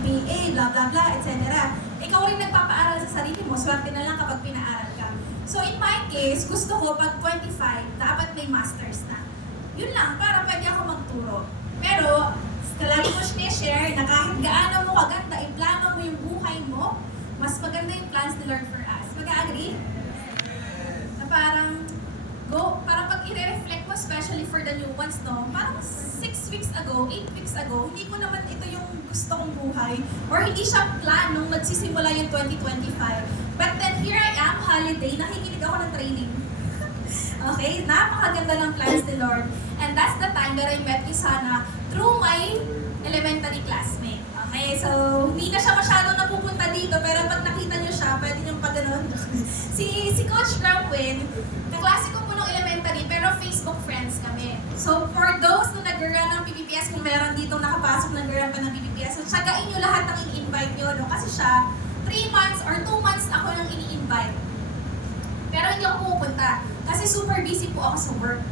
GPA, blah blah blah, etc. Ikaw rin nagpapaaral sa sarili mo, swerte na lang kapag pinaaral ka. So in my case, gusto ko pag 25, dapat may masters na. Yun lang, para pwede ako magturo. Pero, lagi ko share na kahit gaano mo kaganda, iplano mo yung buhay mo, mas maganda yung plans ni Lord for us. Mag-agree? Na parang, parang pag i-reflect mo, especially for the new ones, no? Parang 6 weeks ago, 8 weeks ago, hindi ko naman ito yung gusto kong buhay, or hindi siya plan nung nagsisimula yung 2025. But then here I am, holiday, nakikinig ako ng training. Okay? Napakaganda ng plans ni Lord. And that's the time that I met Isana through my elementary classmate. Okay? So, hindi na siya masyadong napupunta dito, pero pag nakita niyo siya, pwede niyong pag-ganon. si Coach Gramwin, kaklase ko po nung elementary, pero Facebook friends kami. So, for those na nag-run ng PPPS, kung meron dito nakapasok nag-run pa ng PPPS, so tsagain niyo lahat ng ini-invite niyo, no? Kasi siya, 3 months or 2 months ako nang ini-invite. Pero hindi ako pupunta kasi super busy po ako sa work.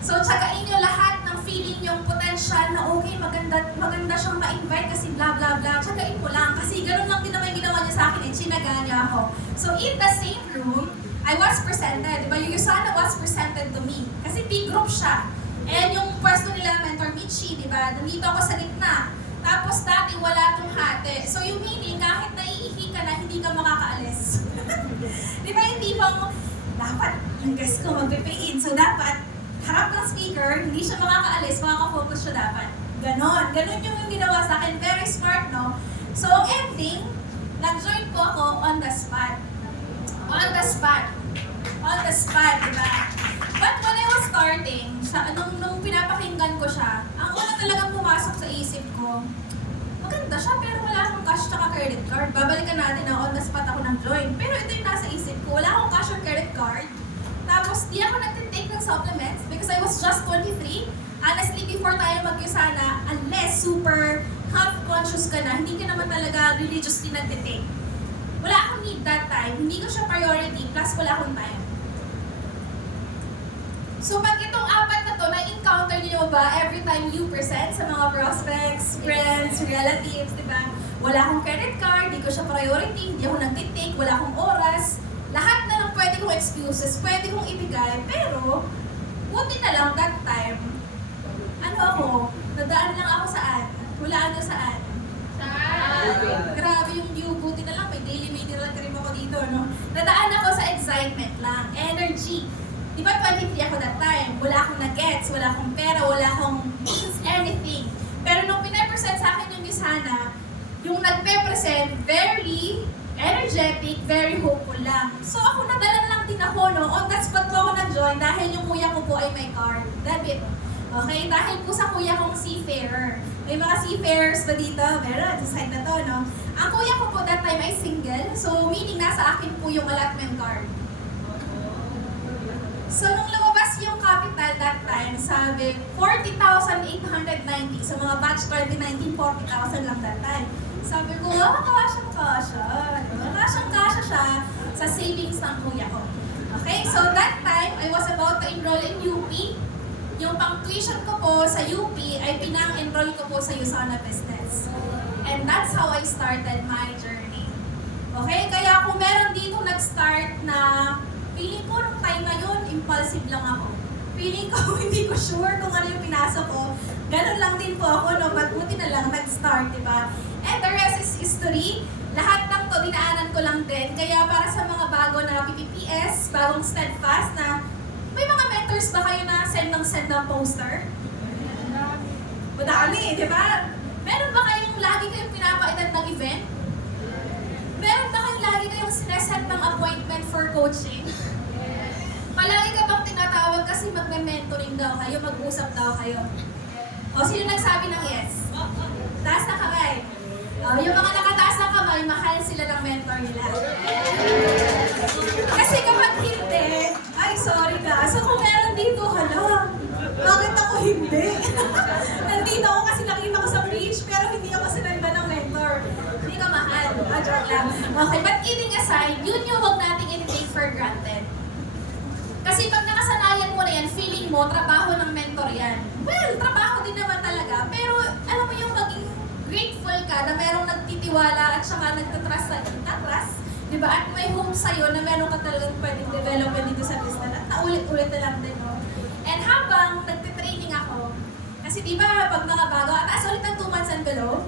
So, tsagain nyo lahat ng feeling yung potential na okay, maganda siyang ma-invite kasi blah blah blah. Tsagain ko lang kasi ganoon lang din naman yung ginawa niya sa akin eh, chinaga niya ako. So, in the same room, I was presented. Diba, yung Yusana was presented to me. Kasi big group siya. And yung pwesto nila, Mentor Michi, diba, nandito ako sa gitna. Tapos dati wala tong hati. So, yung meaning, kahit naiihi ka na, hindi ka makakaalis. Diba, hindi bang dapat yung guest ko magpe-pay in. So, dapat harap ng speaker, hindi siya makakaalis, makaka-focus siya dapat. Ganon yung ginawa sa akin. Very smart, no? So, ending, nag-join po ako on the spot. On the spot, diba? But when I was starting, nung pinapakinggan ko siya, ang una talagang pumasok sa isip ko, maganda siya, pero wala akong cash tsaka credit card. Babalikan natin na on the spot ako nag-join. Pero ito yung nasa isip ko, wala akong cash or credit card. Tapos, di ako nag-take ng supplements because I was just 23. Honestly, before tayo mag-Yusana, unless super health conscious ka na, hindi ka naman talaga religiously nag-take. Wala akong need that time. Hindi ko siya priority, plus wala akong time. So, pag itong apat na to, na-encounter niyo ba every time you present sa mga prospects, friends, relatives, di ba? Wala akong credit card, di ko siya priority, hindi ako nag-take, wala akong oras. Lahat na lang pwede kong excuses, pwede kong ibigay, pero buti na lang that time, nadaan lang ako saan? Hulaan nyo saan? Grabe yung view, buti na lang, may daily mineral cream ako dito, no? Nadaan ako sa excitement lang, energy. Di ba 23 ako that time? Wala akong na-gets, wala akong pera, wala akong anything. Pero nung pinapresent sa akin yung Yusana, yung nagpe-present, very energetic, very hopeful lang. So ako nadala na lang din ako, no? On that spot po ako nag-join dahil yung kuya ko po ay may card. Debit. Okay? Dahil po sa kuya kong seafarer. May mga seafarers ba dito? Meron, sa side na to, no? Ang kuya ko po that time ay single. So meaning nasa akin po yung allotment card. So nung lumabas yung capital that time, sabi 40,890. Sa mga batch 2019, 40,000 lang that time. Sabi ko, kasyang-kasya. Kasyang-kasya siya sa savings ng kuya ko. Okay, so that time, I was about to enroll in UP. Yung pang-tuition ko po sa UP ay pinang-enroll ko po sa Yusana Business. And that's how I started my journey. Okay, kaya kung meron dito nag-start na feeling ko nung time na yun, impulsive lang ako. Feeling ko, hindi ko sure kung ano yung pinasok ko. Ganun lang din po ako, no? But buti na lang nag-start, diba? And the rest is history. Lahat ng to, dinaanan ko lang din. Kaya para sa mga bago na PPPS, bagong steadfast na, may mga mentors ba kayo na send ng poster? Madami, di ba? Meron ba kayong lagi kayong pinapaitan ng event? Meron ba kayong lagi kayong sinesend ng appointment for coaching? Palagi ka bang tinatawag kasi magme-mentoring daw kayo, mag-usap daw kayo? O sino nagsabi ng yes? Taas na kamay. Yung mga nakataas ng kamay, mahal sila ng mentor nila. Kasi kapag hindi, ay sorry ka. So kung meron dito, hala, bakit ako hindi? Nandito ako kasi nakita ko sa preach, pero hindi ako sinanda ng mentor. Hindi ka mahal. Joke lang. Okay, but kidding aside, yun yung huwag nating i-take for granted. Kasi pag nakasanayan mo na yan, feeling mo, trabaho ng mentor yan. Well, trabaho din naman talaga, pero alam mo yung maging grateful ka na merong nagtitiwala at saka nagtatrust sa di ba? At may hope sa'yo na meron ka talagang pwedeng development dito sa business at naulit-ulit na lang din mo. And habang nagtitraining ako, kasi di ba pag mga bago, taas ulit ng 2 months and below,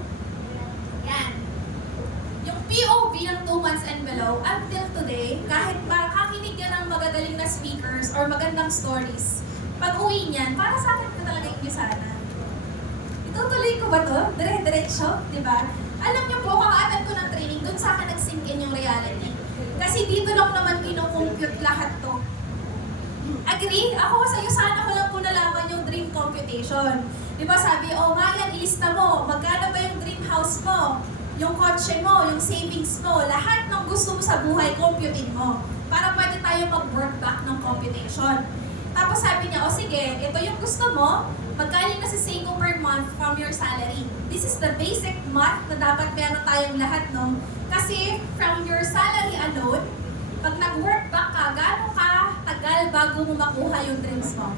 yan. Yung POV ng 2 months and below, until today, kahit makakinig ka ng magagaling na speakers or magandang stories, pag uwi niyan, para sa akin ka talaga yung sana. Itutuloy ko ba to? Dire-diretso, di ba? Alam niyo po, kaka-attend ko ng training, dun sa akin nag-sink in yung reality. Kasi dito lang naman kinukompute lahat to. Agree? Ako sa'yo, sana ko lang po nalaman yung dream computation. Di ba sabi, Mayan, ilista mo, magkano ba yung dream house mo, yung kotse mo, yung savings mo, lahat ng gusto mo sa buhay, computein mo. Para pwede tayo mag-work back ng computation. Tapos sabi niya, sige, ito yung gusto mo, magkano na si Seiko per month from your salary. This is the basic math na dapat meron tayong lahat, no? Kasi from your salary alone, pag nag-work back ka, gano'n ka tagal bago mo makuha yung dreams mo?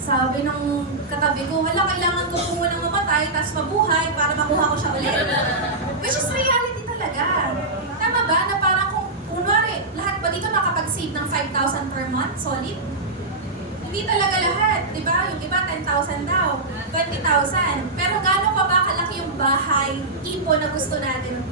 Sabi nung katabi ko, wala, kailangan ko po munang mamatay, tapos mabuhay para makuha ko siya ulit. Which is reality talaga. Tama ba na parang kung kunwari, lahat ba dito nakapag-save ng 5,000 per month, solid? Hindi talaga lahat, di ba? Yung iba 10,000 daw, 20,000. Pero gano'n pa ba kalaki yung bahay, ipon na gusto natin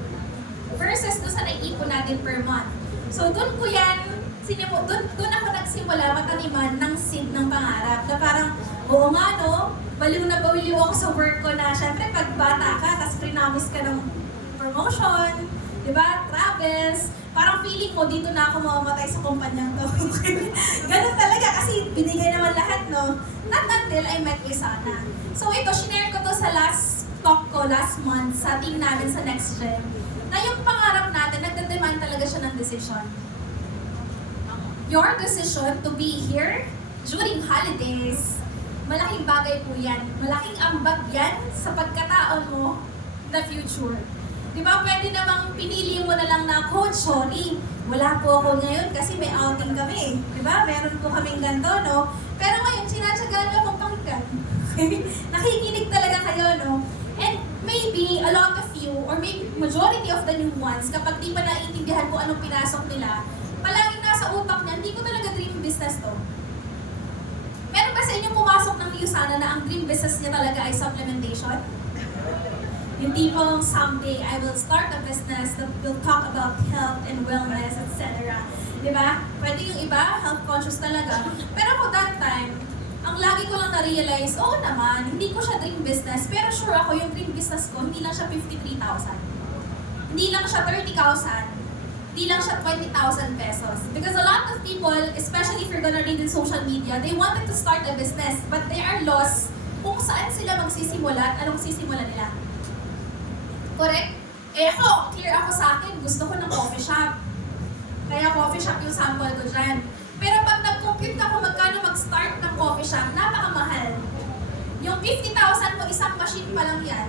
versus doon sa naiipon natin per month? So doon ko yan, doon ako nagsimula mataniman ng seed ng pangarap. Na parang, oo nga no, baliw na baliw ako sa work ko na syempre pag bata ka, tapos prinamis ka ng promotion, di ba? Travels, parang feeling mo dito na ako mamamatay sa kumpanyang to. Ganun talaga kasi binigay naman lahat, no? Not until I met Isana. So ito, shinare ko to sa last talk ko last month sa team namin sa Next Gen. Na yung pangarap natin, nagdedemand talaga siya ng decision. Your decision to be here during holidays, malaking bagay po yan. Malaking ambag yan sa pagkataon mo the future. Di ba, pwede namang pinili mo na lang na, Coach, sorry, wala po ako ngayon kasi may outing kami. Di ba, meron po kaming ganito, no? Pero ngayon, sinasagalan mo akong pakinggan. Nakikinig talaga kayo, no? And maybe a lot of you, or maybe majority of the new ones, kapag di pa naiintindihan kung anong pinasok nila, palaging nasa utak niya, hindi ko talaga dream business to. Meron ba sa inyo pumasok ng Usana na ang dream business niya talaga ay supplementation? Yung tipong someday I will start a business that will talk about health and wellness, etc. Diba? Pwede yung iba, health conscious talaga. Pero ako that time, ang lagi ko lang na-realize, oo naman, hindi ko siya dream business, pero sure ako yung dream business ko, hindi lang siya 53,000. Hindi lang siya 30,000. Hindi lang siya 20,000 pesos. Because a lot of people, especially if you're gonna read in social media, they wanted to start a business, but they are lost kung saan sila magsisimula at anong sisimula nila. Correct? Ako, clear ako sa akin, gusto ko ng coffee shop. Kaya coffee shop yung sample ko dyan. Pero pag nag-compute ako magkano mag-start ng coffee shop, napakamahal. Yung 50,000 mo, isang machine pa lang yan.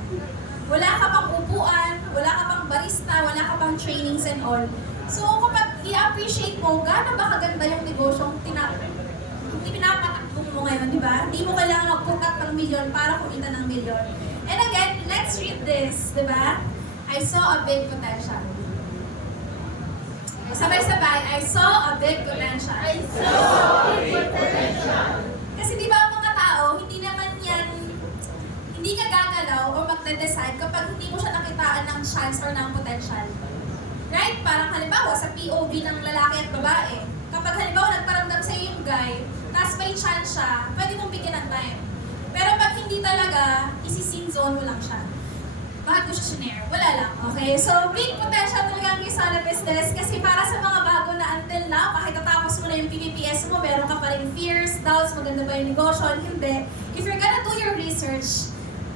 Wala ka pang upuan, wala ka pang barista, wala ka pang trainings and all. So kapag i-appreciate mo, gaano ba kaganda yung negosyong pinapatakbong mo ngayon, di ba? Hindi mo kailangan mag-put up ng milyon para kumita ng milyon. And again, let's read this, di ba? I saw a big potential. Sabay-sabay, I saw a big potential. I saw a big potential. Kasi di ba ang mga tao, hindi naman yan, hindi ka gagalaw o magde-decide kapag hindi mo siya nakitaan ng chance or ng potential. Right? Parang halimbawa sa POV ng lalaki at babae, kapag halimbawa nagparamdam sa iyo yung guy, tapos may chance siya, pwede mong bigyan ng time. Pero pag hindi talaga, isi-scene zone mo lang siya. Bakit ko siya shinare? Wala lang. Okay? So, big potential talaga ang Usana business kasi para sa mga bago na until now, kahit natapos mo na yung PPPS mo, meron ka pa rin fears, doubts, maganda ba yung negosyo, hindi. If you're gonna do your research,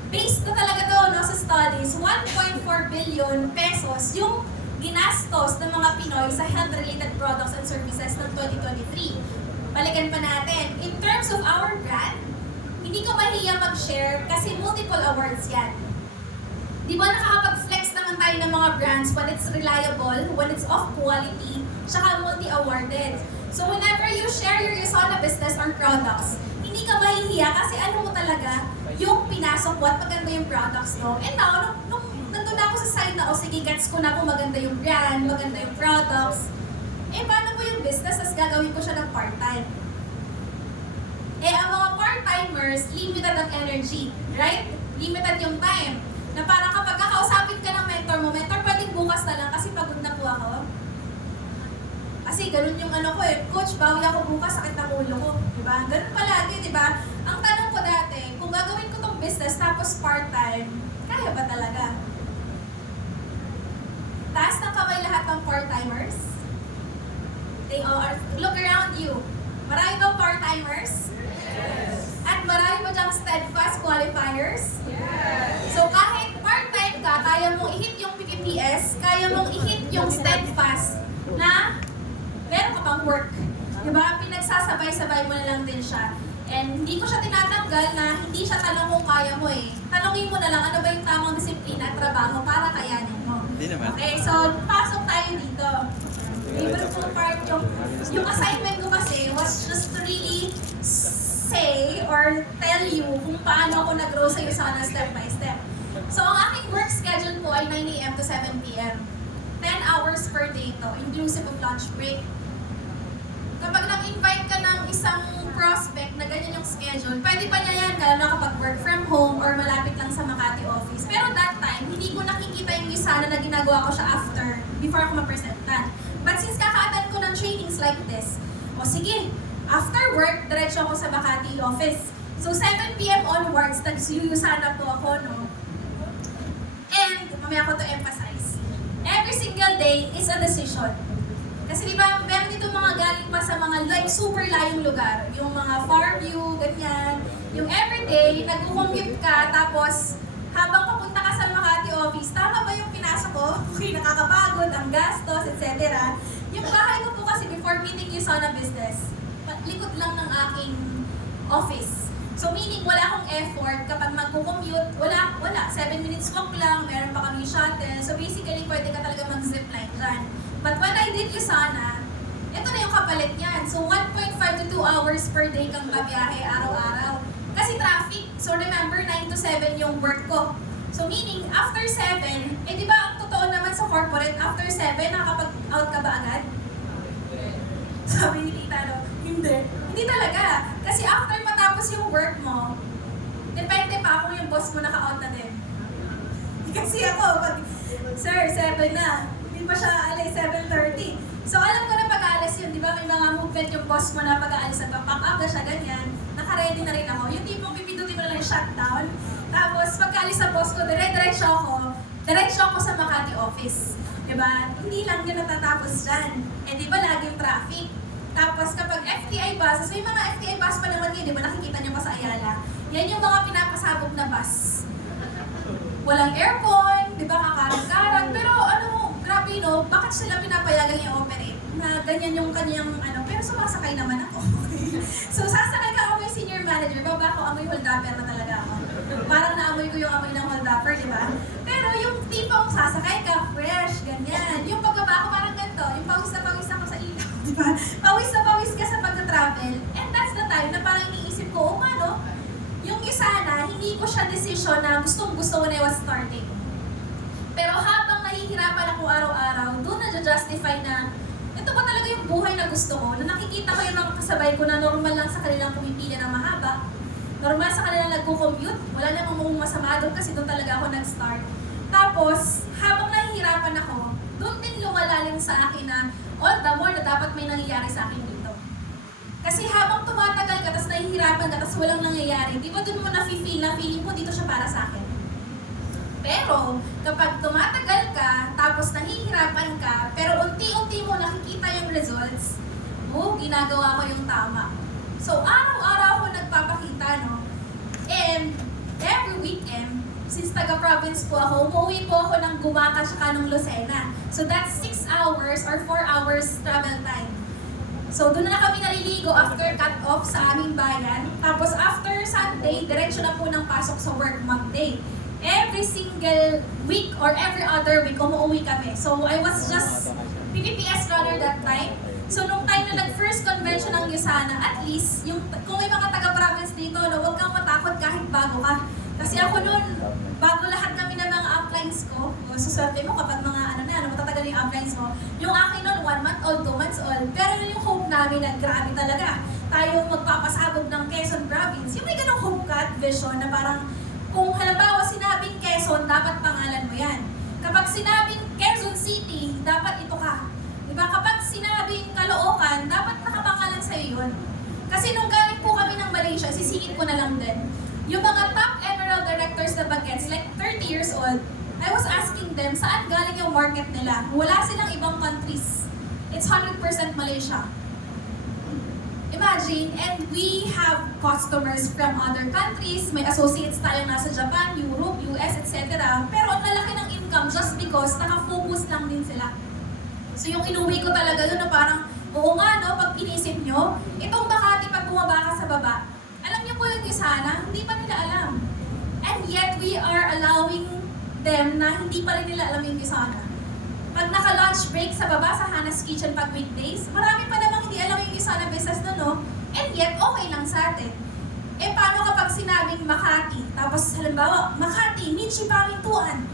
based na talaga to no, sa studies, 1.4 billion pesos yung ginastos ng mga Pinoy sa health-related products and services ng 2023. Balikan pa natin. In terms of our brand, hindi ko mahiya mag-share kasi multiple awards yan. Di ba nakakapag-flex naman tayo ng mga brands when it's reliable, when it's of quality, tsaka multi-awarded. So whenever you share your Usana business or products, hindi hindi ka mahihiya kasi alam mo talaga yung pinasok mo at maganda yung products mo. And now, nung nandun ako sa side na, o sige, gets ko na kung maganda yung brand, maganda yung products. Eh, paano mo yung business, tas gagawin ko siya ng part-time? Eh, ang mga part-timers, limited ang energy, right? Limited yung time. Na parang kapag kakausapin ka ng mentor mo, mentor, pwedeng bukas na lang kasi pagod na po ako. Kasi ganun yung ano ko eh, coach, bawi ako bukas, sakit ang ulo ko. Diba? Ganun palagi, diba? Ang tanong ko dati, kung gagawin ko tong business tapos part-time, kaya ba talaga? Taas ng kamay lahat ng part-timers. They are, look around you. Marami bang part-timers? Yes. At marami ba dyang steadfast qualifiers? Yes. So kahit part-time ka, kaya mong i-hit yung PPPS, kaya mong i-hit yung steadfast na meron ka pang work. Diba? Pinagsasabay-sabay mo na lang din siya. And hindi ko siya tinatanggal na hindi siya tanong kung kaya mo eh. Tanongin mo na lang ano ba yung tamang disiplina at trabaho para kayanin mo. Hindi naman. Okay, so pasok tayo dito. Favorite kong part yung assignment ko kasi was just to really say or tell you kung paano ako nag-grow sa iyo sana step by step. So ang aking work schedule po ay 9 a.m. to 7 p.m. 10 hours per day to, inclusive of lunch break. Kapag nag-invite ka ng isang prospect na ganyan yung schedule, pwede pa niya yan, lalo na kapag work from home or malapit lang sa Makati office. Pero that time, hindi ko nakikita yung sana na ginagawa ko siya before ako ma-presentan. But since kaka-attend ko ng trainings like this, o sige, after work, diretso ako sa Makati office. So 7 p.m. onwards, nagsuyusana po ako, no? And, mamaya ko to emphasize, every single day is a decision. Kasi di ba, meron dito mga galing pa sa mga like super layong lugar. Yung mga far view, ganyan. Yung everyday, nag-commute ka, tapos habang papunta ka sa Makati office, tama ba yung pinasok ko? Okay, nakakapagod, ang gastos, etc. Yung bahay ko po kasi before meeting you sa business, likod lang ng aking office. So meaning, wala akong effort kapag mag-commute, wala. 7 minutes walk lang, meron pa kami shuttle. So basically, pwede ka talaga mag-zipline dyan. But when I did Yusana, ito na yung kapalit niyan. So 1.5 to 2 hours per day kang babiyahe araw-araw. Kasi traffic. So remember, 9 to 7 yung work ko. So meaning, after 7, eh di ba ang totoo naman sa corporate, after 7, nakakapag-out ka ba agad? Sabi ni Tita, no? Hindi talaga. Kasi after matapos yung work mo, depende pa kung yung boss mo naka-out na din. Kasi ako, sir, 7 na. Hindi pa siya alis, 7:30. So alam ko na pag-aalis yun, di ba? May mga movement yung boss mo na pag-aalis at pack up na siya, ganyan. Naka-ready na rin ako. Yung tipong pipindutin mo na lang yung shutdown. Tapos pagka-alis sa boss ko, diretso ako sa Makati office. Di ba? Hindi lang yun natatapos dyan. Eh di ba lagi yung traffic? Tapos kapag FTI buses, may mga FTI bus pa naman yun, di ba? Nakikita niyo pa sa Ayala. Yan yung mga pinapasabog na bus. Walang aircon, di ba? Kakarag-karag. Pero ano, grabe no, bakit sila pinapayagan i-operate? Na ganyan yung kanyang ano, pero sumasakay naman ako. So sasakay ka ako yung senior manager, baba ako, amoy hold-upper na talaga ako. Parang naamoy ko yung amoy ng hold-upper, di ba? Pero yung tipong sasakay ka, fresh, ganyan. Yung pagbaba ko parang ganito, yung pawis na pawis ako sa ilaw, di ba? Pawis na pawis ka sa pag-travel. And that's the time na parang iniisip ko, no? Yung isa na, hindi ko siya decision na gustong-gusto when I was starting. Pero habang nahihirapan ako araw-araw, doon na-justify na ito ba talaga yung buhay na gusto ko? Na nakikita ko yung mga kasabay ko na normal lang sa kanilang pumipili ng mahaba. Normal sa kanilang nagko-commute. Wala namang mong masama doon kasi doon talaga ako nag-start. Tapos, habang nahihirapan ako, doon din lumalalim sa akin na all the more na dapat may nangyayari sa akin dito. Kasi habang tumatagal ka, tapos nahihirapan ka, tapos walang nangyayari, di ba doon mo na-feel na feeling ko dito siya para sa akin? Pero, kapag tumatagal ka, tapos nahihirapan ka, pero unti-unti mo nakikita yung results, ginagawa ko yung tama. So, araw-araw ako nagpapakita, no? And, every weekend, since taga-province po ako, umuwi po ako ng Gumata tsaka ng Lucena. So, that's 6 hours or 4 hours travel time. So, doon na kami naliligo after cut-off sa aming bayan. Tapos, after Sunday, diretso na po ng pasok sa work Monday. every single week or every other week, umuwi kami. So I was just PPPS runner that time. So nung time na nag-first convention ng Yusana, at least, kung may mga taga-province dito, no, huwag kang matakot kahit bago ka. Kasi ako noon, bago lahat kami ng mga uplines ko, suswerte mo kapag mga matatagal yung uplines mo. Yung akin noon, 1 month old, 2 months old. Pero yun yung hope namin na grabe talaga. Tayo magpapasabog ng Quezon Province. Yung may ganong hope ka at vision na parang, kung halimbawa sinabing Quezon, dapat pangalan mo yan. Kapag sinabing Quezon City, dapat ito ka. Diba? Kapag sinabing Caloocan, dapat nakapangalan sa'yo yun. Kasi nung galing po kami ng Malaysia, sisiin ko na lang din. Yung mga top Emerald Directors na bagets, like 30 years old, I was asking them, saan galing yung market nila? Wala silang ibang countries. It's 100% Malaysia. Imagine, and we have customers from other countries, may associates tayo nasa Japan, Europe, US, etc. Pero ang lalaki ng income just because nakafocus lang din sila. So yung inuwi ko talaga doon na parang, oo nga no, pag inisip nyo, itong Makati pag bumaba ka sa baba, alam niyo po yung Yusana, hindi pa nila alam. And yet we are allowing them na hindi pa rin nila alam yung Yusana. Pag naka-lunch break sa baba sa Hannah's Kitchen pag weekdays, marami pa namang hindi alam yung Yusana business na no, and yet okay lang sa atin. Eh paano kapag sinabing Makati, tapos halimbawa, Makati, Michi Pamintuan.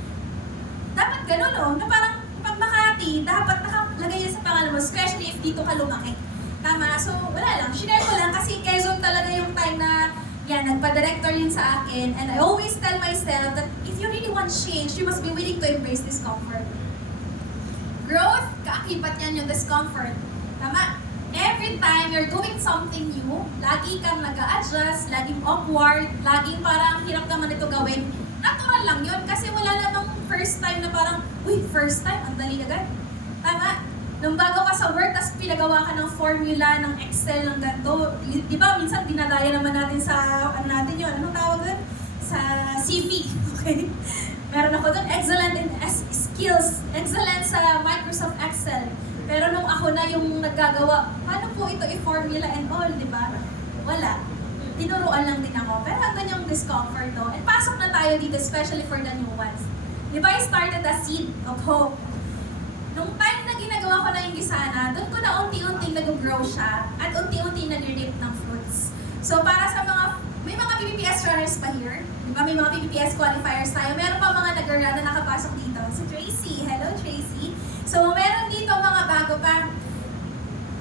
Dapat gano'n no, na parang pag Makati, dapat nakalagay yan sa pangalan mo, especially if dito ka lumaki. Tama? So wala lang, share ko lang kasi Quezon talaga yung time na yan, nagpa-director yun sa akin, and I always tell myself that if you really want change, you must be willing to embrace discomfort. Growth, kaakibat yan yung discomfort. Tama? Every time you're doing something new, lagi kang nag-a-adjust, laging awkward, laging parang hirap naman ito gawin. Natural lang yun kasi wala namang first time na parang, uy, first time, ang dali agad. Tama? Nung bago ka sa work, tapos pinagawa ka ng formula, ng Excel, ng ganito, di ba, minsan dinadaya naman natin sa, ano natin yun, anong tawag doon? Sa CV, okay? Meron ako doon, excellent in skills, excellent sa Microsoft Excel. Pero nung ako na yung naggagawa, paano po ito i-formula and all, di ba? Wala. Tinuruan lang din ako. Pero hanggang yung discomfort to. And pasok na tayo dito, especially for the new ones. Di ba, I started a seed of hope. Nung time na ginagawa ko na yung Yusana, doon ko na unti-unting nag-grow siya at unti-unting nag-reap ng fruits. So para sa may mga PPPS runners pa here, di ba may mga PPPS qualifiers tayo, meron pa mga nag-run na nakapasok dito. Si Tracy, hello Tracy. So meron dito mga bago pa.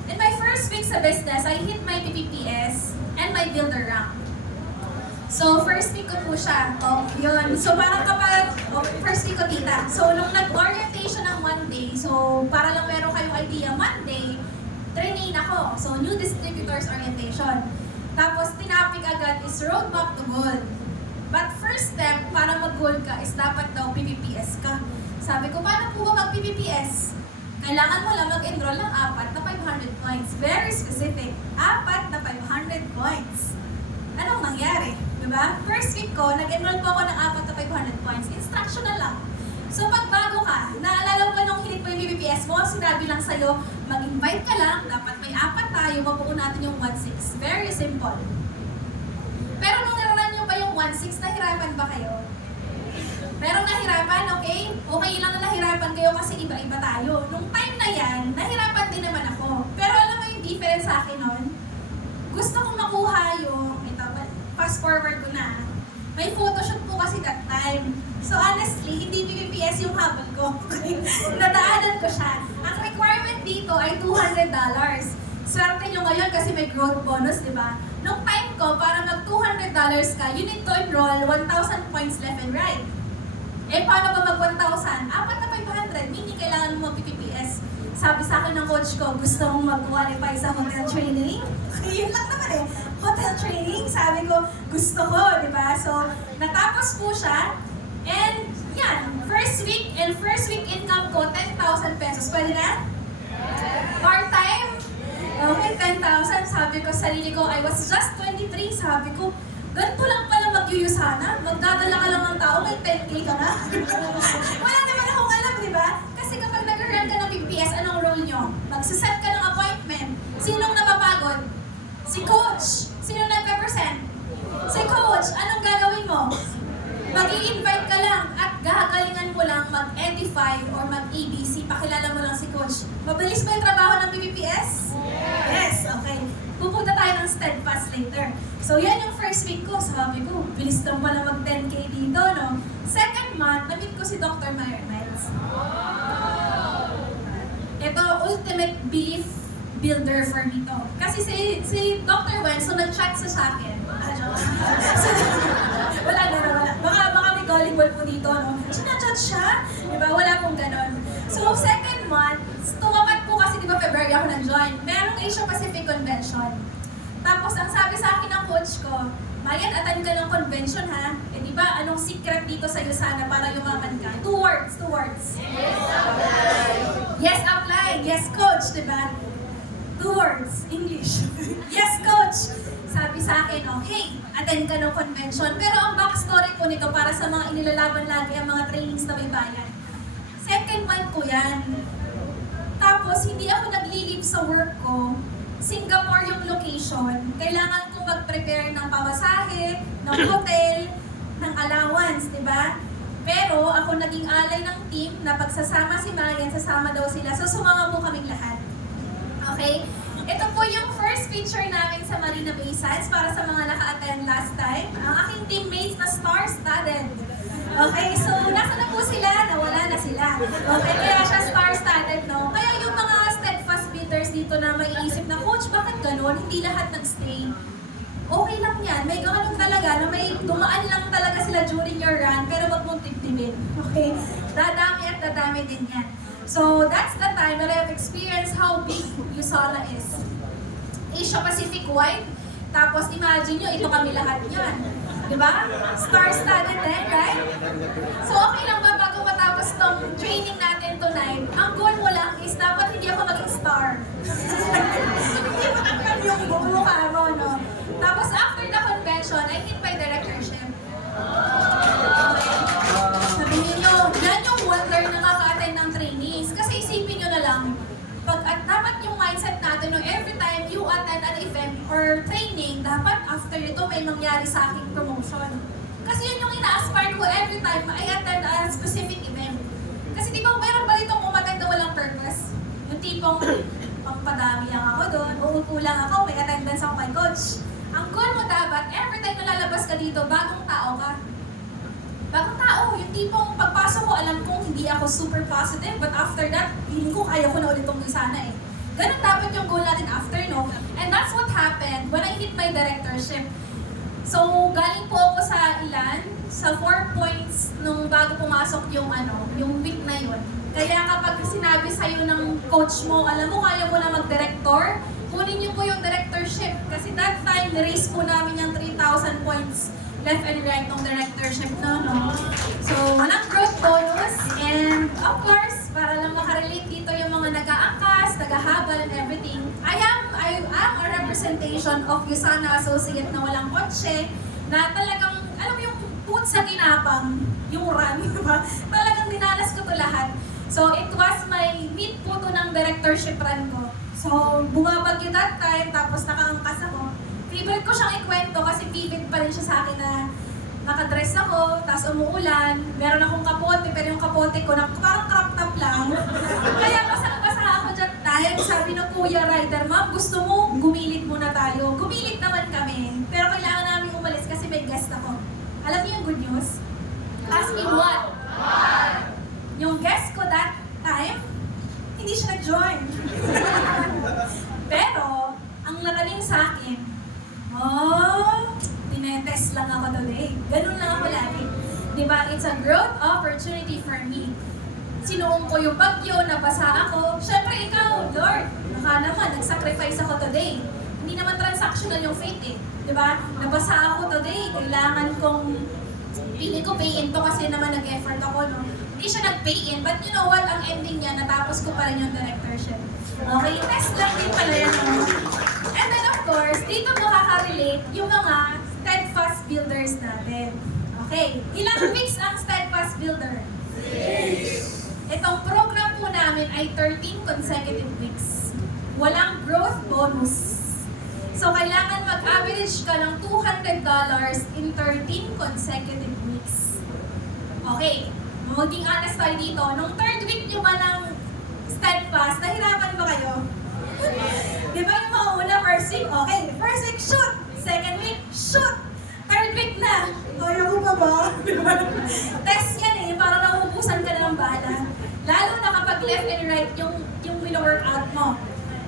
In my first week sa business, I hit my PPPS and my builder rank. So first week ko po siya, yun. So parang kapag, first week ko tita. So nung nag-orientation ng Monday, so para lang meron kayong idea, Monday, trainee ako. So new distributors orientation. Tapos tinapik agad is roadmap to gold. But first step, para mag-gold ka, is dapat daw PPPS ka. Sabi ko, paano po ba mag-PPPS? Kailangan mo lang mag-enroll ng 4 na 500 points. Very specific. 4 na 500 points. Anong nangyari? Diba? First week ko, nag-enroll po ako ng 4 na 500 points. Instructional lang. So pag bago ka, naalala mo nung hilit mo yung PPPS mo, sinabi lang sa'yo, mag-invite ka lang, dapat may 4 tayo, mabuo natin yung 1-6. Very simple. Pero nung nararan nyo ba yung 1-6, nahirapan ba kayo? Pero nahirapan, okay? Okay lang na nahirapan kayo kasi iba-iba tayo. Nung time na yan, nahirapan din naman ako. Pero alam mo yung difference sa akin nun? Gusto kong makuha yung, fast forward ko na. May photoshoot po kasi that time. So honestly, hindi PPPS yung habol ko. Nadaanan ko siya. Ang requirement dito ay $200. Swerte nyo ngayon kasi may growth bonus, di ba? Nung time ko, para mag $200 ka, you need to enroll 1,000 points left and right. Eh, paano ba mag 1,000? 4 na 500, hindi kailangan mo mag-PPPS. Sabi sa akin ng coach ko, gusto mong mag-qualify sa hotel training? Yun lang naman eh, hotel training. Sabi ko, gusto ko, di ba? So, natapos po siya. And, yan, first week income ko, 10,000 pesos. Pwede na? Part-time? Okay, 10,000. Sabi ko, sarili ko, I was just 23. Sabi ko, ganito lang pala mag-Yusana. Magdadala ka lang ng tao, may 10K ka na. Wala naman akong alam, di ba? Kasi kapag nag-run ka ng PPS, anong role nyo? Magsiset ka ng appointment. Sinong napapagod? Si coach. Sino nagpe-present? Si coach. Anong gagawin mo? Mag-i-invite ka lang lang, at gagalingan mo lang mag-edify or mag-ABC. Pakilala mo lang si Coach. Mabilis ba yung trabaho ng PPPS? Yes, okay. Pupunta tayo ng steadfast later. So yan yung first week ko. Sabi ko, bilis lang pala mag-10K dito, no? Second month, na-meet ko si Dr. Myron Miles. Ito, ultimate belief builder for me to. Kasi si Dr. Wen, so nag-chat sa akin. Wala. Baka may volleyball po dito, no? Sinachat siya. Diba? Wala pong ganon. So, second month, tumapat po kasi, diba, February ako nag-join. Merong Asia Pacific Convention. Tapos, ang sabi sa akin ng coach ko, Mayan, attend ka ng convention, ha? Eh, diba, anong secret dito sa USANA para yumaman ka? Two words. Yes, apply. Yes, coach, diba? 2 words, English. Yes, coach! Sabi sa akin, okay, attend ka ng convention. Pero ang backstory po nito para sa mga inilalaban lagi ang mga trainings na may bayan. Second month ko yan. Tapos, hindi ako nag-leave sa work ko. Singapore yung location. Kailangan kong mag-prepare ng pamasahe, ng hotel, ng allowance, di ba? Pero ako naging alay ng team na pagsasama si Mayan, sasama daw sila. So, sumama po kaming lahat. Okay? Ito po yung first picture namin sa Marina Bay Sands para sa mga naka-attend last time. Ang aking teammates na star-studded. Okay, so nasa na po sila? Nawala na sila. Okay, kaya siya star-studded, no? Kaya yung mga steadfast builders dito na maiisip na, Coach, bakit ganun? Hindi lahat nag-stay. Okay lang yan. May ganun talaga na may dumaan lang talaga sila during your run, pero wag mong tiptimin. Okay? Dadami at dadami din yan. So, that's the time that I've experienced how big USANA is. Asia Pacific wide. Tapos, imagine nyo, ito kami lahat yan. Diba? Star-studded din, right? So, okay lang ba bago matapos tong training natin tonight? Ang goal mo lang is dapat hindi ako maging star. Hindi makakam yung bumukha mo, no? Tapos, after the convention, I hit my directorship. Sabihin nyo, yan yung wonder na kaka-attend ng trainees. Kasi isipin nyo na lang, dapat yung mindset natin, no, every time you attend an event or training, dapat after ito may mangyari sa aking promotion. Kasi yun yung ina-aspire ko every time I attend a specific event. Kasi di ba, meron ba ditong umattend na walang purpose? Yung tipong, pangpadami lang ako doon, uupo lang ako, may attendance ako kay coach. Ang goal mo dapat, every time na lalabas ka dito, bagong tao ka. Bagong tao, yung tipong pagpasok ko, alam kong hindi ako super positive, but after that, feeling ko kaya ko na ulit itong USANA eh. Ganun dapat yung goal natin after, no? And that's what happened when I hit my directorship. So, galing po ako sa ilan, sa 4 points nung bago pumasok yung yung week na yun. Kaya kapag sinabi sa'yo ng coach mo, alam mo, kaya mo na mag-director, kunin niyo po yung directorship. Kasi that time, raise po namin yung 3,000 points left and right ng directorship na, no? So, walang growth bonus. And, of course, para lang makarelate dito yung mga nag-aangkas, nag-ahabal, and everything, I am a representation of USANA Associate na walang kotse, na talagang, alam mo yung put sa ginapang, yung run, di ba? Talagang dinalas ko to lahat. So, it was my meet po to ng directorship run ko. So, bumabagyo that time, tapos nakaangkas ako. Favorite ko siyang ikwento kasi vivid pa rin siya sa akin na nakadress ako, tapos umuulan, meron akong kapote, pero yung kapote ko parang crop top lang. Kaya basang-basa ako that time, sabi ng Kuya Rider, Ma'am, gusto mo, gumilit muna tayo. Gumilit naman kami, pero kailangan namin umalis kasi may guest ako. Alam niyo yung good news? Ask me what? Yung guest ko that time, hindi siya nag-join. Pero, ang narating sa akin, tinetest lang ako today. Ganun lang ako lagi. Diba? It's a growth opportunity for me. Sinuong ko yung bagyo, nabasa ako. Siyempre, ikaw, Lord, baka naman, nag-sacrifice ako today. Hindi naman transactional yung faith eh. Diba? Nabasa ako today. Kailangan kong, pili ko pay-in to kasi naman nag-effort ako, no? Hindi siya nag-pay-in. But you know what? Ang ending niya, natapos ko pa rin yung directorship. Okay, test lang din pala yan. And then of course, dito makaka-relate yung mga steadfast builders natin. Okay, ilang weeks ang steadfast builder? 6. Itong program po namin ay 13 consecutive weeks. Walang growth bonus. So kailangan mag-average ka ng $200 in 13 consecutive weeks. Okay, maging honest tayo dito. Nung third week nyo ba ng steadfast, nahirapan ba kayo? Di ba yung mga una, first week, okay. First week, shoot! Second week, shoot! Third week na, kaya ko pa ba? Test yan eh, parang nauubusan ka na ng bala. Lalo na kapag left and right yung wino-workout mo.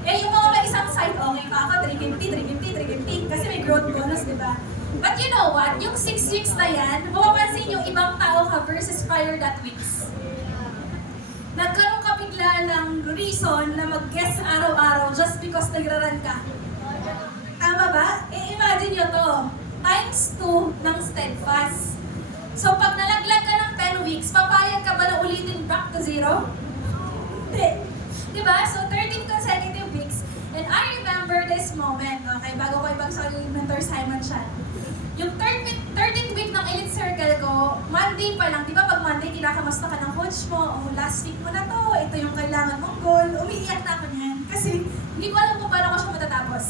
Eh, yung mga may isang side, okay pa ako, 350, kasi may growth bonus, di ba? But you know what? Yung 6 weeks na yan, mapapansin yung ibang tao ka versus prior that weeks. Nagkaroon ka bigla ng reason na mag-guess araw-araw just because nagraran ka. Tama ba? Eh, imagine nyo to. Times 2 ng steadfast. So, pag nalaglag ka ng 10 weeks, papayag ka ba na ulitin back to 0? Hindi. Diba? So, 13 consecutive weeks. And I remember this moment, okay, bago ko ibagsak yung Mentor Simon siya. Yung 13th week ng Elite Circle ko, Monday pa lang, di ba pag Monday, kinakamusta ka ng coach mo, oh, last week mo na to, ito yung kailangan mong goal, umiiyak na ako niyan. Kasi hindi ko alam kung paano ko siya matatapos.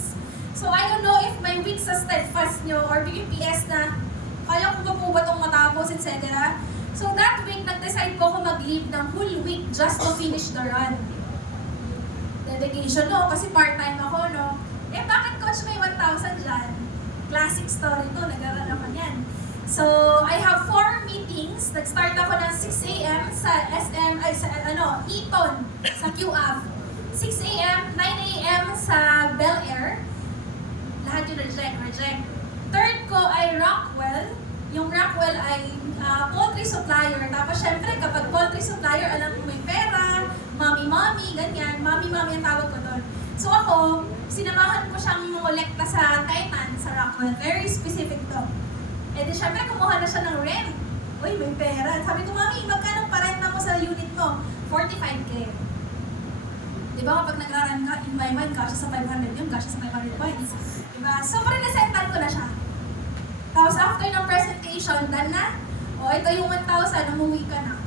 So, I don't know if may week sa steadfast nyo or BPS na kaya ko ba po ba itong matapos, etc. So, that week, nag-decide po ako mag-leave ng whole week just to finish the run. Dedication, no? Kasi part-time ako, no? Eh, bakit coach may 1,000 dyan? Classic story to, nag-aral ako yan. So, I have 4 meetings. Nag-start ako ng 6 a.m. sa SM, Eton, sa QAF. 6 a.m., 9 a.m. sa Bel Air. Lahat yung reject. Third ko ay Rockwell. Yung Rockwell ay poultry supplier. Tapos syempre, kapag poultry supplier, alam mo may pera, mami-mami, ganyan. Mami-mami ang tawag ko doon. So ako, sinamahan ko siyang mongolekta sa Titan, sa Rockwell. Very specific to. E di syempre, kumuha na siya ng rent. Uy, may pera. Sabi ko, mami, magkano parenta mo sa unit mo? 45K. Di ba kapag nagraran ka, in my mind, kasya sa 500 yun, kasya sa 500 points. Diba? So, pre-resentan ko na siya. Tapos after ng presentation, done na. O, ito yung 1,000, umuwi ka na.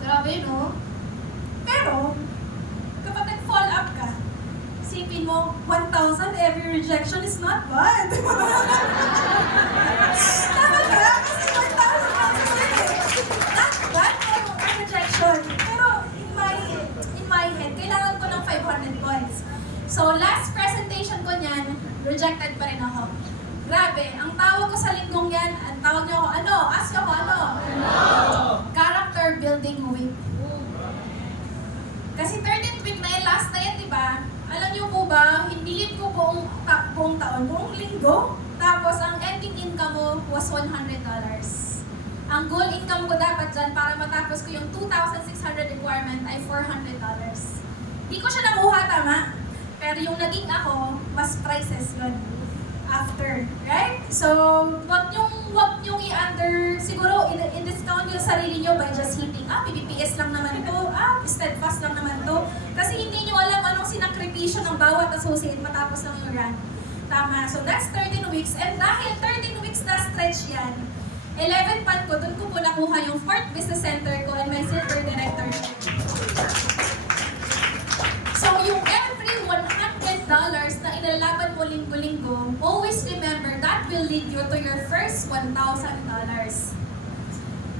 Grabe, no? Pero, kapag nag-fall up ka, isipin mo, 1,000 every rejection is not bad. Tama ba? Kasi 1,000 not bad for rejection. Pero, in my head, kailangan ko ng 500 points. So, last presentation ko niyan, rejected pa rin ako. Grabe, ang tawag ko sa linggong yan, ang tawag niyo ako, ano? Ask ako, ano? Character building week. Kasi 13th week na yung last na yan, di ba? Alam niyo po ba, hinilip ko buong taon, buong linggo, tapos ang ending income mo was $100. Ang goal income ko dapat dyan para matapos ko yung 2,600 requirement ay $400. Di ko siya nakuha, tama? Pero yung naging ako, mas prices yun. After, right? So, wag nyong i-under, siguro, i-discount yung sarili nyo by just hitting, PPS lang naman to, steadfast lang naman to. Kasi hindi nyo alam anong sinakripisyo ng bawat associate matapos lang yung run. Tama. So, that's 13 weeks. And dahil 13 weeks na stretch yan, 11 pan ko, doon ko po nakuha yung 4th business center ko and my silver directorship. So, yung every $100 na inalaban mo linggo-linggo, always remember that will lead you to your first $1,000.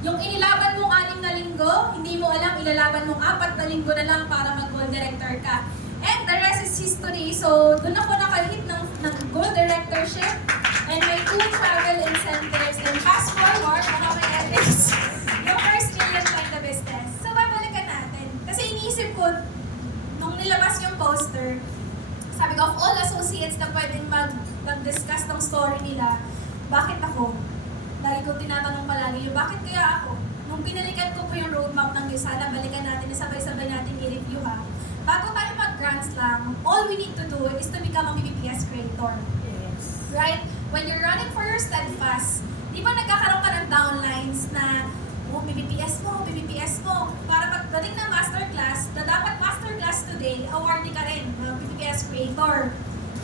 Yung inilaban mong 6 na linggo, hindi mo alam, ilalaban mong 4 na linggo na lang para mag-goal director ka. And the rest is history. So, doon ako nakahit ng goal directorship and may 2 travel incentives. And fast forward, mga may edits, yung first million like the business. So, babalikan natin. Kasi iniisip ko, nung nilabas yung poster, sabi ko, of all associates na pwedeng mag-discuss ng story nila, bakit ako? Lagi ko tinatanong palagi yung, bakit kaya ako? Nung pinalikan ko po yung roadmap ng Gisana, balikan natin, sabay-sabay natin i-review ha. Bago tayo mag-grants lang, all we need to do is to become a PPPS creator. Yes. Right? When you're running for your steadfast, di ba nagkakaroon ka ng downlines na, PPPS mo. Para pagdating ng masterclass, na dapat masterclass today, awardee ka rin ng PPPS creator.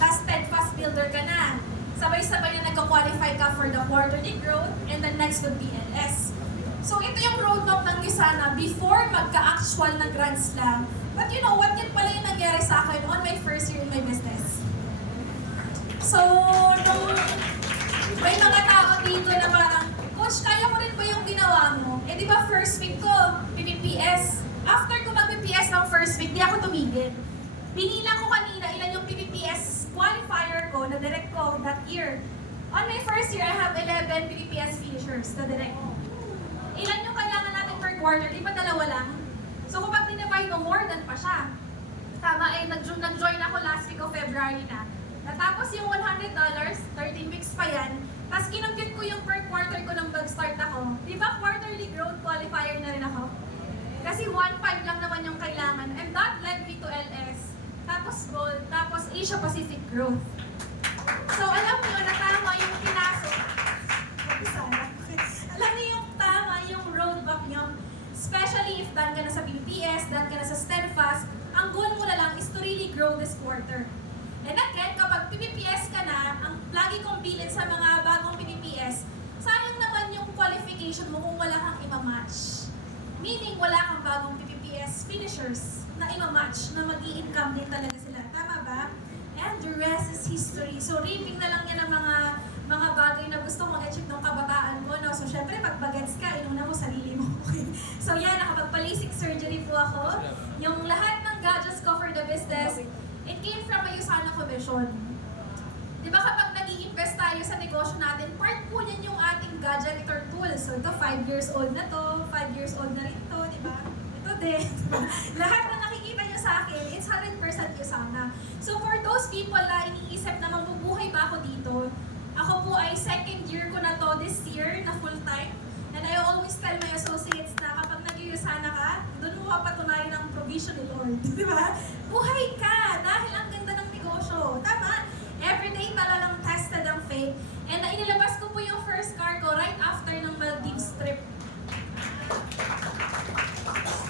Tapos steadfast builder ka na. Sabay-sabay na nagka-qualify ka for the quarterly growth, and the next would be LS. So ito yung roadmap ng Gisana before magka-actual na grants lang. But you know what, yun pala yung nangyari sa akin on my first year in my business. So, nung may mga tao dito na parang, Coach, kaya ko rin ba yung ginawa mo? Eh, di ba first week ko, PPPS. After ko mag-PPS ng first week, di ako tumigil. Binilang ko kanina ilan yung PPPS qualifier ko na direct ko that year. On my first year, I have 11 PPPS finishers na direct. Ilan yung kailangan natin per quarter? Di ba dalawa lang? So kapag dinivide mo, more than pa siya. Tama, nag-join ako last week of February na. Natapos yung $100, 13 weeks pa yan. Tapos kinumpute ko yung per quarter ko nung mag-start ako. Di ba quarterly growth qualifier na rin ako? Kasi 1.5 lang naman yung kailangan. And that led me to LS. Tapos gold. Tapos Asia Pacific growth. So alam niyo na tama yung pinasok. Alam niyo yung tama yung roadmap niyo. Especially if done ka na sa BPS, done ka na sa Steadfast, ang goal mo na lang is to really grow this quarter. And again, kapag PPPS ka na, ang lagi kong bilin sa mga bagong PPPS, sayang naman yung qualification mo kung wala kang imamatch. Meaning, wala kang bagong PPPS finishers na imamatch, na mag-i-income din talaga sila. Tama ba? And the rest is history. So, reaping na lang yan ang mga bagay na gusto mong achieve ng kabataan mo. No? So, syempre, pag bagets ka, inuna mo sarili mo. So, yan, nakapag-palistic surgery po ako. Yung lahat ng gadgets ko for the business, it came from a Usana Commission. Di ba kapag nag-i-invest tayo sa negosyo natin, part po yan yung ating gadget or tool. So, ito, 5 years old na to, 5 years old na rin to, di ba? Ito din. Lahat na nakikita nyo sa akin, it's 100% Usana. So, for those people na iniisip na mabubuhay ba ako dito, ako po ay second year ko na to this year na full-time. And I always tell my associates na kapag nag-Usana ka, doon mo papatunayan ang provision ni Lord. Di ba? Buhay ka! Dahil ang ganda ng negosyo. Tama? Everyday talagang tested ang faith. And inilabas ko po yung first car ko right after ng Maldives trip.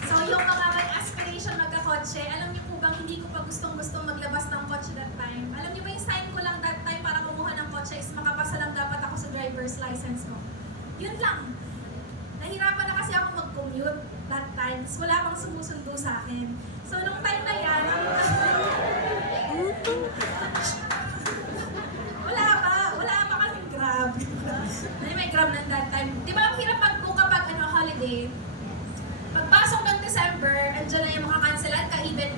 So yung mga may aspiration magkakotse, alam niyo po bang hindi ko pa gustong-gustong maglabas ng kotse that time? Alam niyo ba yung sign ko lang that time para kumuha ng kotse is makapasa lang dapat ako sa driver's license ko. Yun lang. Nahirapan na kasi ako mag-commute that time. So, wala pang sumusundo sa akin. So, nung time na yan, wala pa kaming Grab. May Grab na that time. Di ba ang hirap pag-book kapag holiday? Pagpasok ng December, andyan na yung mga cancelan ka, even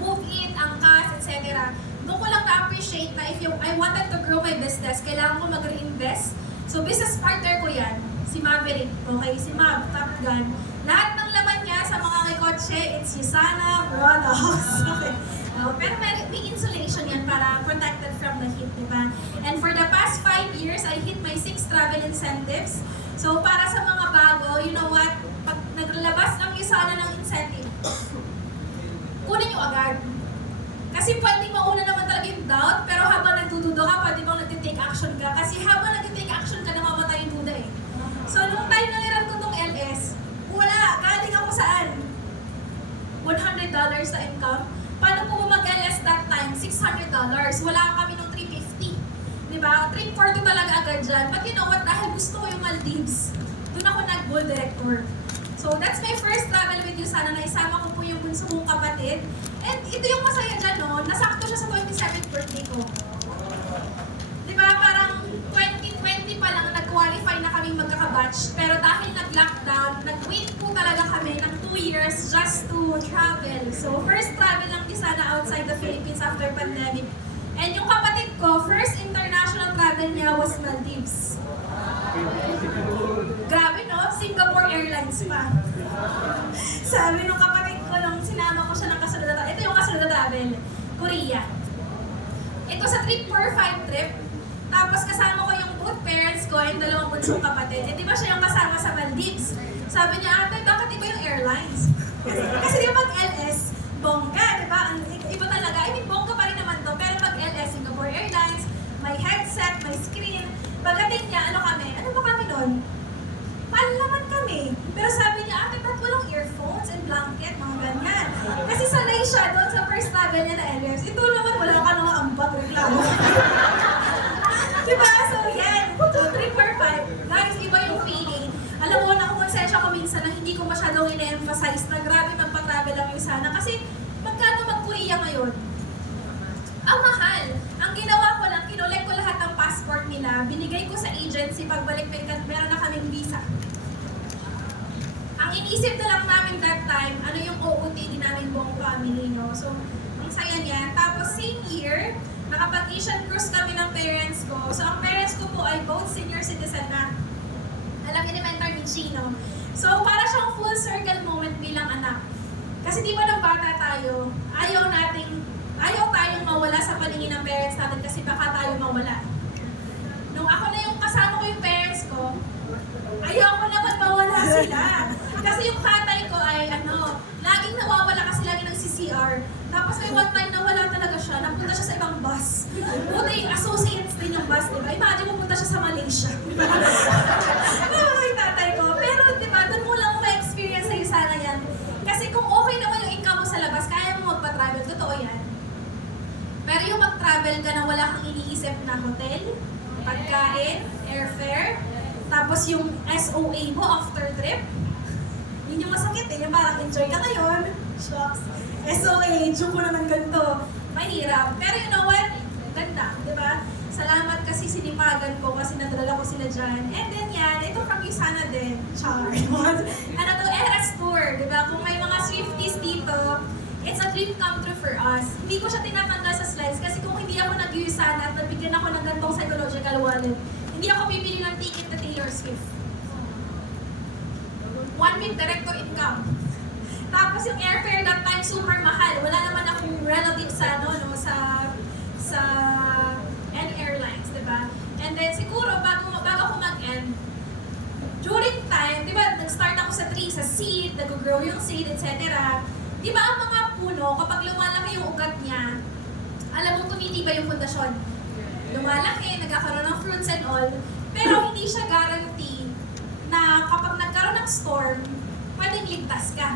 move it, angkas, etc. Doon ko lang na-appreciate na if I wanted to grow my business, kailangan ko mag-reinvest. So, business partner ko yan, si Maverick, okay, si Mav, Top Gun. Lahat ng laman niya sa mga may kotse, it's Usana products. Okay. Pero may insulation yan para protected from the heat, di ba? And for the past 5 years, I hit my 6 travel incentives. So, para sa mga bago, you know what? Pag naglabas ang Usana ng incentive, kunin nyo agad. Kasi pwedeng mauna naman talaga yung doubt, pero habang nagdududa ka, pwede bang nag-take action ka? Kasi habang nag-take action ka, namamatay yung duda eh. So, nung time na niran ko tong LS, wala, galing ako saan? $100 sa income. Paano po mag-LS that time? $600. Wala kami nung $350. Diba? Trip for 2 talaga agad dyan. But you know what? Dahil gusto ko yung Maldives, doon ako nag-goal director. So, that's my first travel with Usana na isama ko po yung bunso kong kapatid. And ito yung masaya dyan, no? Nasakto siya sa 27th birthday ko. Diba? Parang 2020 pa lang nag-qualify na kaming magkakabatch. Pero dahil nag-lockdown, nag-wait po talaga kami ng 2 years just to travel. So, first travel lang Usana outside the Philippines after pandemic. And yung kapatid ko, first international travel niya was Maldives. Grabe, no? Singapore Airlines pa. Sabi nung kapatid ko, nung sinama ko siya ng kasunod na ito yung kasunod na travel, Korea. Ito sa trip for 5 trip. Tapos kasama ko yung both parents ko and dalawang bunsong kapatid. Eh, di ba siya yung kasama sa Maldives? Sabi niya, ate, bakit iba yung airlines? Kasi di ba pag LS, bongga, di ba? Iba talaga. I mean, bongga pa rin naman to. Pero pag LS, Singapore Airlines, may headset, may screen. Pagdating niya, ano ba kami nun? Panlaman kami. Pero sabi niya, ate, ba't walang earphones and blanket, mga ganyan? Kasi sanay siya doon sa first travel niya na LS. Ito naman, wala ka nang ambag, reklamo. Diba? So, yan. 2, 3, 4, 5. Guys, iba yung feeling. Alam mo, nakukonsensya ko minsan na hindi ko masyadong ine-emphasize na grabe magpa-travel ang Usana. Kasi, magkano mag-Korea ngayon? Ang mahal. Ang ginawa ko lang, kinolek ko lahat ng passport nila, binigay ko sa agent emergency, pagbalik meron na kaming visa. Ang inisip na lang namin that time, ano yung OOTD namin buong family, no? So, ang saya niya. Tapos, same year, nakapag-Asian cruise kami ng parents ko. So, ang parents ko po ay both senior citizen na. Alam elementary ni Chino. So, para siyang full circle moment bilang anak. Kasi di ba nang bata tayo, ayaw tayong mawala sa paningin ng parents natin kasi baka tayo mawala. Nung ako na yung kasama ko yung parents ko, ayaw ko naman mawala sila. Kasi yung tatay ko ay laging nawawala kasi lagi nagsi-CR. Tapos may one time nawala talaga siya, napunta siya sa ibang bus. Buti associates din yung bus, diba? Imagine pupunta siya sa Malaysia. Yung tatay ko. Pero diba, doon mo lang ma-experience sa'yo sana yan. Kasi kung okay naman yung income mo sa labas, kaya mo magpa-travel, totoo yan. Pero yung mag-travel ka na wala kang iniisip na hotel, pagkain, airfare, tapos yung SOA mo after trip, yun yung masakit eh. Yung parang enjoy ka ngayon, shocks. SOA, joke ko naman ganito. Mahirap. Pero you know what? Ganda, di ba? Salamat kasi sinipagan ko kasi nadala ko sila dyan. And then yan, ito from Usana din. Char. Ano to? Eras Tour, di ba? Kung may mga Swifties dito, it's a dream come true for us. Hindi ko siya tinatanggal sa slides kasi kung hindi ako nag-Usana at nabigyan ako ng gantong psychological wallet, hindi ako bibili ng ticket na Taylor Swift. 1 week direct to income. Tapos yung airfare that time super mahal. Wala naman akong relative sa sa any airlines, di ba? And then siguro bago ako mag-end, during time, di ba, nag-start ako sa tree, sa seed, nag-grow yung seed, etc. Di ba ang mga puno, kapag lumalaki yung ugat niya, alam mo tumitibay yung pundasyon. Lumalaki, nagkakaroon ng fruits and all, pero hindi siya guarantee na kapag nagkaroon ng storm, pwedeng ligtas ka.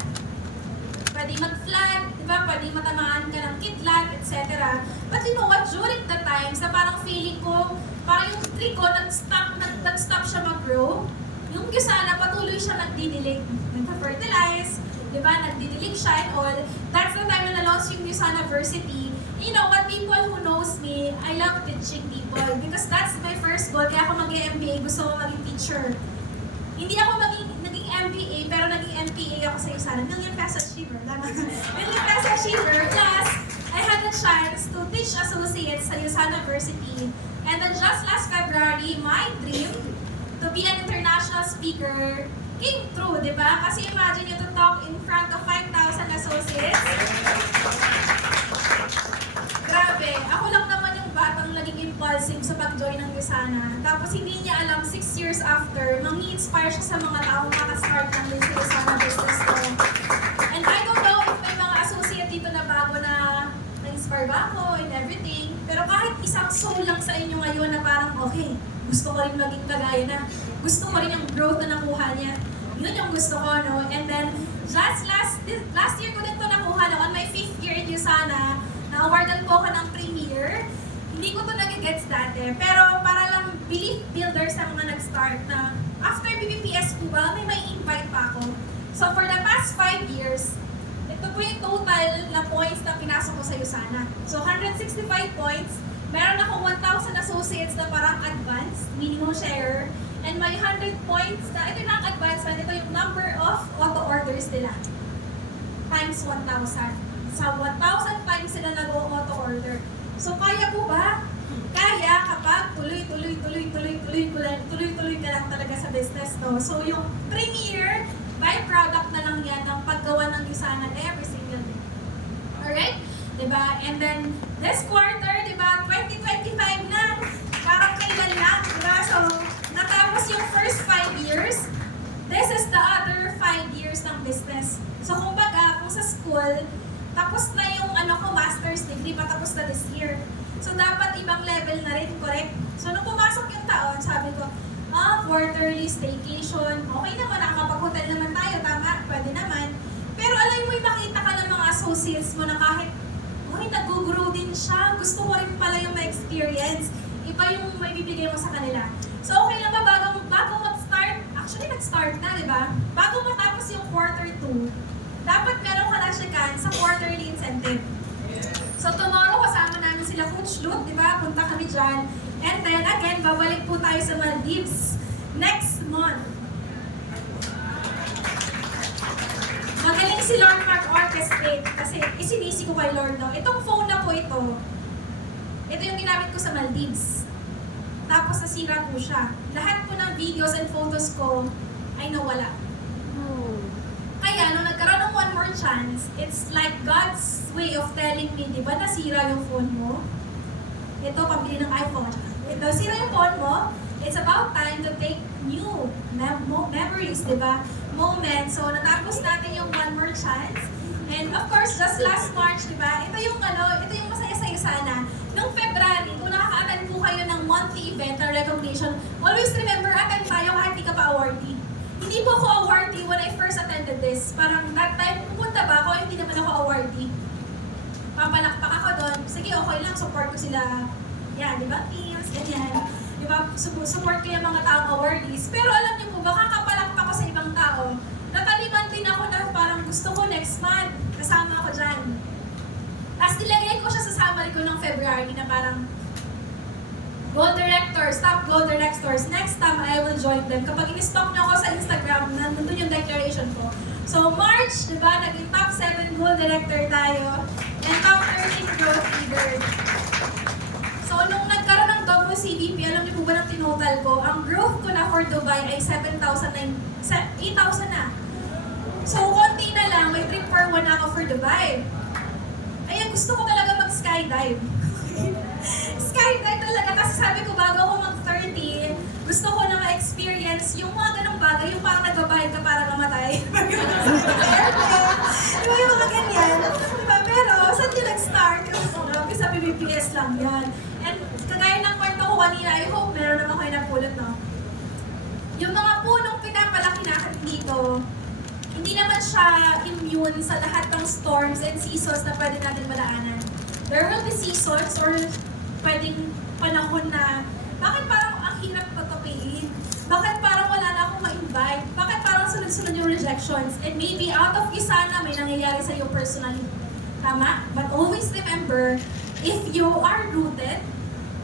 Pwede mag-flood, di ba? Pwede matamaan ka ng kidlat, etc. But you know what? During the times na parang feeling ko, parang yung tree ko, nag-stop siya mag-grow, yung Usana, patuloy siya nagdidilig. Nagpa-fertilize, di ba? Nagdidilig siya and all. That's the time na na-launch yung Usana Versity. You know what? People who knows me, I love teaching people because that's my first goal. Kaya ako mag-MBA, gusto ko maging teacher. Hindi ako naging MBA, pero naging MPA ako sa Usana. Million Peso Achiever. Million Peso Achiever. Plus, I had a chance to teach associates sa Usana Versity. And then just last February, my dream to be an international speaker came true, di ba? Kasi imagine you to talk in front of 5,000 associates. Grabe, ako lang naman yung batang naging impulsive sa pag-join ng Usana. Tapos hindi niya alam, 6 years after, mangi-inspire siya sa mga taong makastart ng Usana business ko. And I don't know if may mga associate dito na bago na na-inspire ba ako and everything. Pero kahit isang soul lang sa inyo ngayon na parang, okay, gusto ko rin maging kagaya na. Gusto ko rin yung growth na nakuha niya. Yun yung gusto ko, no? And then, just last year ko din ito nakuha, no? On my 5th year in Usana, na-awardan po ako ng premier. Hindi ko ito nagigets dati. Pero para lang belief builder sa mga nag-start na after BBPS po ba, may invite pa ako. So for the past 5 years, ito po yung total na points na pinasok ko sa Usana. So 165 points. Meron ako 1,000 associates na parang advanced, minimum share. And may 100 points na, ito yung advancement, ito yung number of auto orders nila. Times 1,000. Sa 1,000 times sila nag-auto order. So kaya po ba? Kaya kapag tuloy ka lang talaga sa business, no? So yung premier, byproduct na lang yan ng paggawa ng Usana every single day. Alright? Diba? And then, this quarter, diba, 2025 na, parang kailan lang, diba? So, natapos yung first 5 years, this is the other 5 years ng business. So, kumbaga, kung sa school, tapos na yung master's degree, patapos na this year. So, dapat ibang level na rin, correct? So, nung pumasok yung taon, sabi ko, quarterly staycation, okay naman, nakakapag-hotel naman tayo, tama, pwede naman. Pero alam mo, makita ka ng mga associates mo na kahit nag-grow din siya. Gusto ko rin pala yung ma-experience. Iba yung may bibigay mo sa kanila. So, okay lang ba bago mag-start? Actually, nag-start na, di ba? Bago matapos yung quarter 2, dapat meron ka na siya sa quarterly incentive. So, tomorrow, kasama namin sila Coach Lut, di ba? Punta kami dyan. And then again, babalik po tayo sa Maldives next month. Magaling si Lord mag-orchestrate kasi isinisi ko kay Lord daw. Itong phone na po ito yung ginamit ko sa Maldives. Tapos nasira po siya. Lahat po ng videos and photos ko ay nawala. Kaya, nung nagkaroon ng one more chance, it's like God's way of telling me, di ba nasira yung phone mo? Ito, pambili ng iPhone. Ito, sira yung phone mo. It's about time to take new memories, di ba? Moments. So, natapos natin yung one more chance. And of course, just last March, di ba? Ito yung masaya-saya sana. Noong February, kung nakaka-attend po kayo ng monthly event na recognition, always remember, attend tayo kahit di ka pa awardee. Hindi po ako awardee when I first attended this. Parang that time, pupunta ba ako, hindi naman ako awardee. Papalakpak ako doon. Sige, okay lang, support ko sila. Yan, di ba? Teams, ganyan. Di ba? Support ko yung mga taong awardees. Pero alam niyo po ba, kakapalakpak ko sa ibang tao. Nataliman din ako na parang gusto ko next month. Kasama ako dyan. Tapos nilagay ko siya sa summary ko ng February na parang Gold Directors, top Gold Directors. Next time, I will join them. Kapag in-stalk niyo ako sa Instagram, nandun yung declaration ko. So, March, di ba, naging top 7 Gold Director tayo. And top 13 Growth Leader. So, nung nagkaroon ng WCDP, alam niyo po ba ng tinotal ko? Ang growth ko na for Dubai ay 8,000 na. So, konti na lang, may trip for 1 ako for Dubai. Ay, gusto ko talaga mag-skydive. Skydive talaga kasi sabi ko bago ako mag-30, gusto ko na ma-experience yung mga ganong bagay, yung parang nagbabayad ka para mamatay. Di ba yung mga ganyan? Diba? Pero, saan yung nag-start? Kasi sa BBPS lang yan. And kagaya ng kwento ko kanina, I hope meron naman kayo napulot, no? Yung mga punong pinapalaki natin dito, hindi naman siya immune sa lahat ng storms and seasons na pwede natin malaanan. There will be seasons or pwedeng panahon na bakit parang ang hirap pagpapain? Bakit parang wala na akong ma-invite? Bakit parang sunod-sunod yung rejections? And maybe out of isa na may nangyayari sa iyo personally. Tama? But always remember, if you are rooted,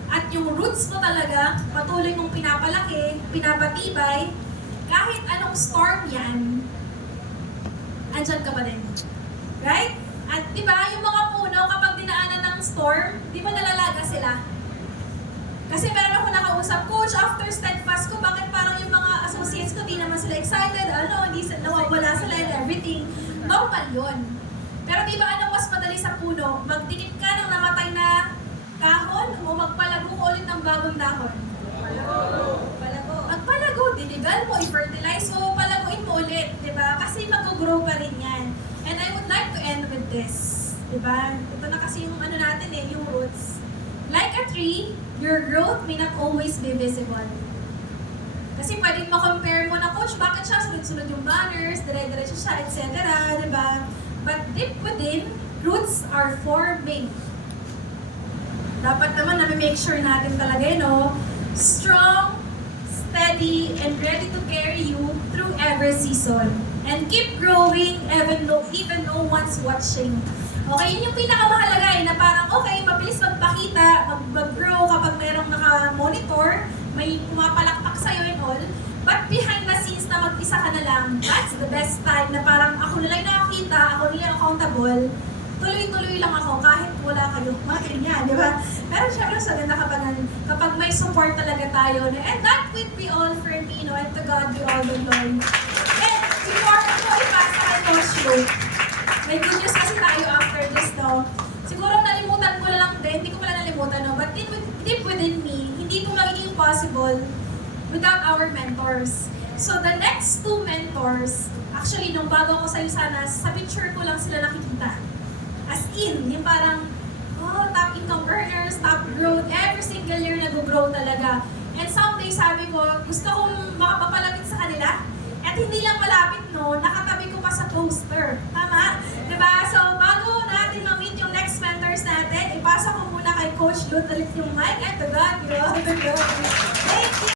at yung roots mo talaga, patuloy mong pinapalaki, pinapatibay, kahit anong storm yan, andyan ka pa din. Right? At di ba, yung mga puno, kapag dinaanan ng storm, di ba nalalaga sila? Kasi meron ako nakausap, Coach, after steadfast ko, bakit parang yung mga associates ko, di naman sila excited, hindi nawawala sila and everything. Normal yun. Pero di ba, anong mas madali sa puno? Magdikit ka ng namatay na dahon o magpalago ko ulit ng bagong dahon? Magpalago, dinigal mo, i-fertilize mo, palaguin mo ulit, di ba? Kasi mag-grow pa rin yan. And I would like to end with this, di ba? Ito na kasi yung ano natin yung roots. Like a tree, your growth may not always be visible. Kasi pwedeng ma-compare mo na, Coach, bakit siya sunod-sunod yung banners, dire-diretso siya, etc. Di ba? But deep within, roots are forming. Dapat naman na-make sure natin talaga, strong, steady, and ready to carry you through every season. And keep growing even no one's watching. Okay, yun yung pinakamahalaga na parang, okay, mabilis magpakita, mag-grow kapag merong naka-monitor, may pumapalakpak sa'yo and all. But behind the scenes na mag-isa ka na lang, that's the best time na parang ako na lang nakakita, ako na lang accountable, tuloy-tuloy lang ako kahit wala kayo. Mga ganyan, di ba? Pero syempre sa ganda kapag may support talaga tayo. And that would be all for me, and to God be all the glory. And before ko ipasa kay Coach Luke, may good news kasi tayo after this, Siguro nalimutan ko na lang din, hindi ko pala nalimutan, but deep within me, hindi po magiging possible without our mentors. So the next 2 mentors, actually nung bago ko sa'yo sana, sa picture ko lang sila nakikita. As in, yung parang, top income earners, top growth, every single year nag-grow talaga. And someday sabi ko, gusto kong makapapalapit sa kanila. At hindi lang malapit, nakatabi ko pa sa poster. Tama? Diba? So, bago natin ma-meet yung next mentors natin, ipasa ko muna kay Coach Lut ulit yung mic. And to God, be all the glory. Thank you!